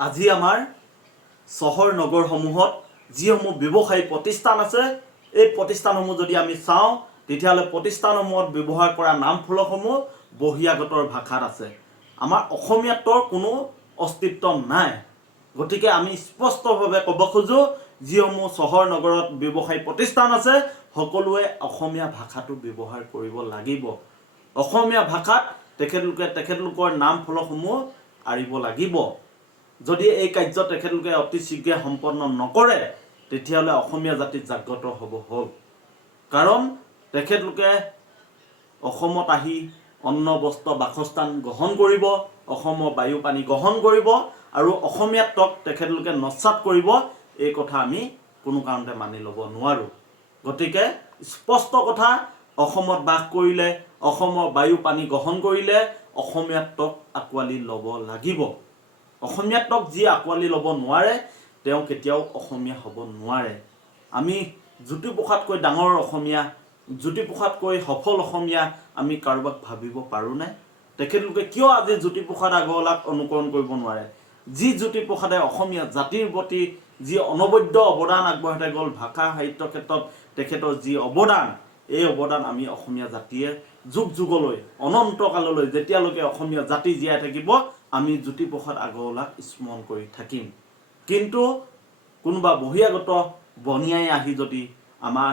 আজি আমাৰ চহৰ নগৰসমূহত যিসমূহ ব্যৱসায়ী প্ৰতিষ্ঠান আছে, এই প্ৰতিষ্ঠানসমূহ যদি আমি চাওঁ তেতিয়াহ'লে প্ৰতিষ্ঠানসমূহত ব্যৱহাৰ কৰা নাম ফলকসমূহ বহিৰাগতৰ ভাষাত আছে। আমাৰ অসমীয়াটোৰ কোনো অস্তিত্ব নাই। গতিকে আমি স্পষ্টভাৱে ক'ব খোজোঁ, যিসমূহ চহৰ নগৰত ব্যৱসায়ী প্ৰতিষ্ঠান আছে সকলোৱে অসমীয়া ভাষাটো ব্যৱহাৰ কৰিব লাগিব। অসমীয়া ভাষাত তেখেতলোকৰ নাম ফলকসমূহ আঁৰিব লাগিব। যদি এই কাৰ্য তেখেতলোকে অতি শীঘ্ৰে সম্পন্ন নকৰে তেতিয়াহ'লে অসমীয়া জাতি জাগ্ৰত হ'ব হ'ল। কাৰণ তেখেতলোকে অসমত আহি অন্ন বস্ত্ৰ বাসস্থান গ্ৰহণ কৰিব, অসমৰ বায়ু পানী গ্ৰহণ কৰিব আৰু অসমীয়াত্বক তেখেতলোকে নস্যাৎ কৰিব, এই কথা আমি কোনো কাৰণতে মানি ল'ব নোৱাৰোঁ। গতিকে স্পষ্ট কথা, অসমত বাস কৰিলে, অসমৰ বায়ু পানী গ্ৰহণ কৰিলে অসমীয়াত্বক আঁকোৱালি ল'ব লাগিব। অসমীয়াত্বক যি আঁকোৱালি ল'ব নোৱাৰে তেওঁ কেতিয়াও অসমীয়া হ'ব নোৱাৰে। আমি জ্যোতিপ্ৰসাদতকৈ ডাঙৰ অসমীয়া, জ্যোতিপ্ৰসাদতকৈ সফল অসমীয়া আমি কাৰোবাক ভাবিব পাৰোঁনে? তেখেতলোকে কিয় আজি জ্যোতিপ্ৰসাদ আগৰৱালাক অনুকৰণ কৰিব নোৱাৰে? যি জ্যোতিপ্ৰসাদে অসমীয়া জাতিৰ প্ৰতি যি অনবদ্য অৱদান আগবঢ়াই থৈ গ'ল, ভাষা সাহিত্য ক্ষেত্ৰত তেখেতৰ যি অৱদান, এই অৱদান আমি অসমীয়া জাতিয়ে যুগ যুগলৈ অনন্তকাললৈ যেতিয়ালৈকে অসমীয়া জাতি জীয়াই থাকিব আমি জ্যোতিপ্ৰসাদ আগৰৱালাক স্মৰণ কৰি থাকিম। কিন্তু কোনোবা বহিৰাগত বনিয়াই আহি যদি আমাৰ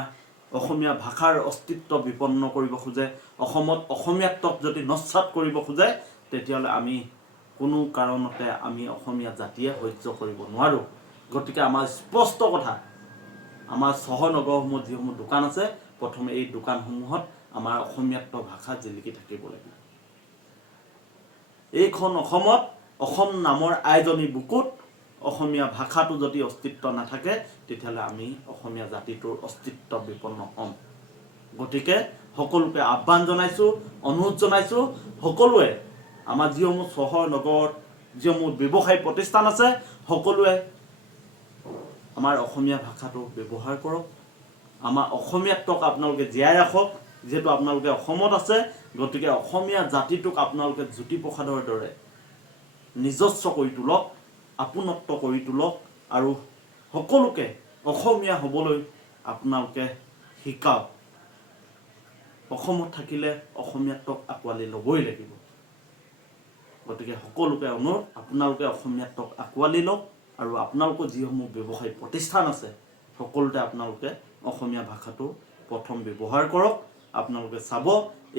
অসমীয়া ভাষাৰ অস্তিত্ব বিপন্ন কৰিব খোজে, অসমত অসমীয়াত্বক যদি নস্যাৎ কৰিব খোজে, তেতিয়াহ'লে আমি কোনো কাৰণতে আমি অসমীয়া জাতিয়ে সহ্য কৰিব নোৱাৰোঁ। গতিকে আমাৰ স্পষ্ট কথা, আমাৰ চহৰ নগৰসমূহত যিসমূহ দোকান আছে প্ৰথমে এই দোকানসমূহত আমাৰ অসমীয়াত্ব ভাষা জিলিকি থাকিব লাগিব। এইখন অসমত অসম নামৰ আইজনী বুকুত অসমীয়া ভাষাটো যদি অস্তিত্ব নাথাকে তেতিয়াহ'লে আমি অসমীয়া জাতিটোৰ অস্তিত্ব বিপন্ন হ'ম। গতিকে সকলোকে আহ্বান জনাইছোঁ, অনুৰোধ জনাইছোঁ, সকলোৱে আমাৰ যিসমূহ চহৰ নগৰত যিসমূহ ব্যৱসায়ী প্ৰতিষ্ঠান আছে সকলোৱে আমাৰ অসমীয়া ভাষাটো ব্যৱহাৰ কৰক। আমাৰ অসমীয়াত্বক আপোনালোকে জীয়াই ৰাখক। যিহেতু আপোনালোকে অসমত আছে, গতিকে অসমীয়া জাতিটোক আপোনালোকে জ্যোতিপ্ৰসাদৰ দৰে নিজস্ব কৰি তোলক, আপোনত্ব কৰি তোলক আৰু সকলোকে অসমীয়া হ'বলৈ আপোনালোকে শিকাওক। অসমত থাকিলে অসমীয়াত্বক আঁকোৱালি ল'বই লাগিব। গতিকে সকলোকে অনুৰোধ, আপোনালোকে অসমীয়াত্বক আঁকোৱালি লওক আৰু আপোনালোকৰ যিসমূহ ব্যৱসায়িক প্ৰতিষ্ঠান আছে সকলোতে আপোনালোকে অসমীয়া ভাষাটো প্ৰথম ব্যৱহাৰ কৰক। আপোনালোকে চাব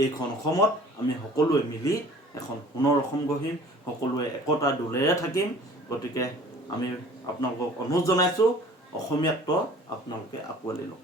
এইখন অসমত আমি সকলোৱে মিলি এখন সোণৰ অসম গঢ়িম, সকলোৱে একতাৰ দোলেৰে থাকিম। গতিকে আমি আপোনালোকক অনুৰোধ জনাইছোঁ, অসমীয়াত্ব আপোনালোকে আঁকোৱালি লওক।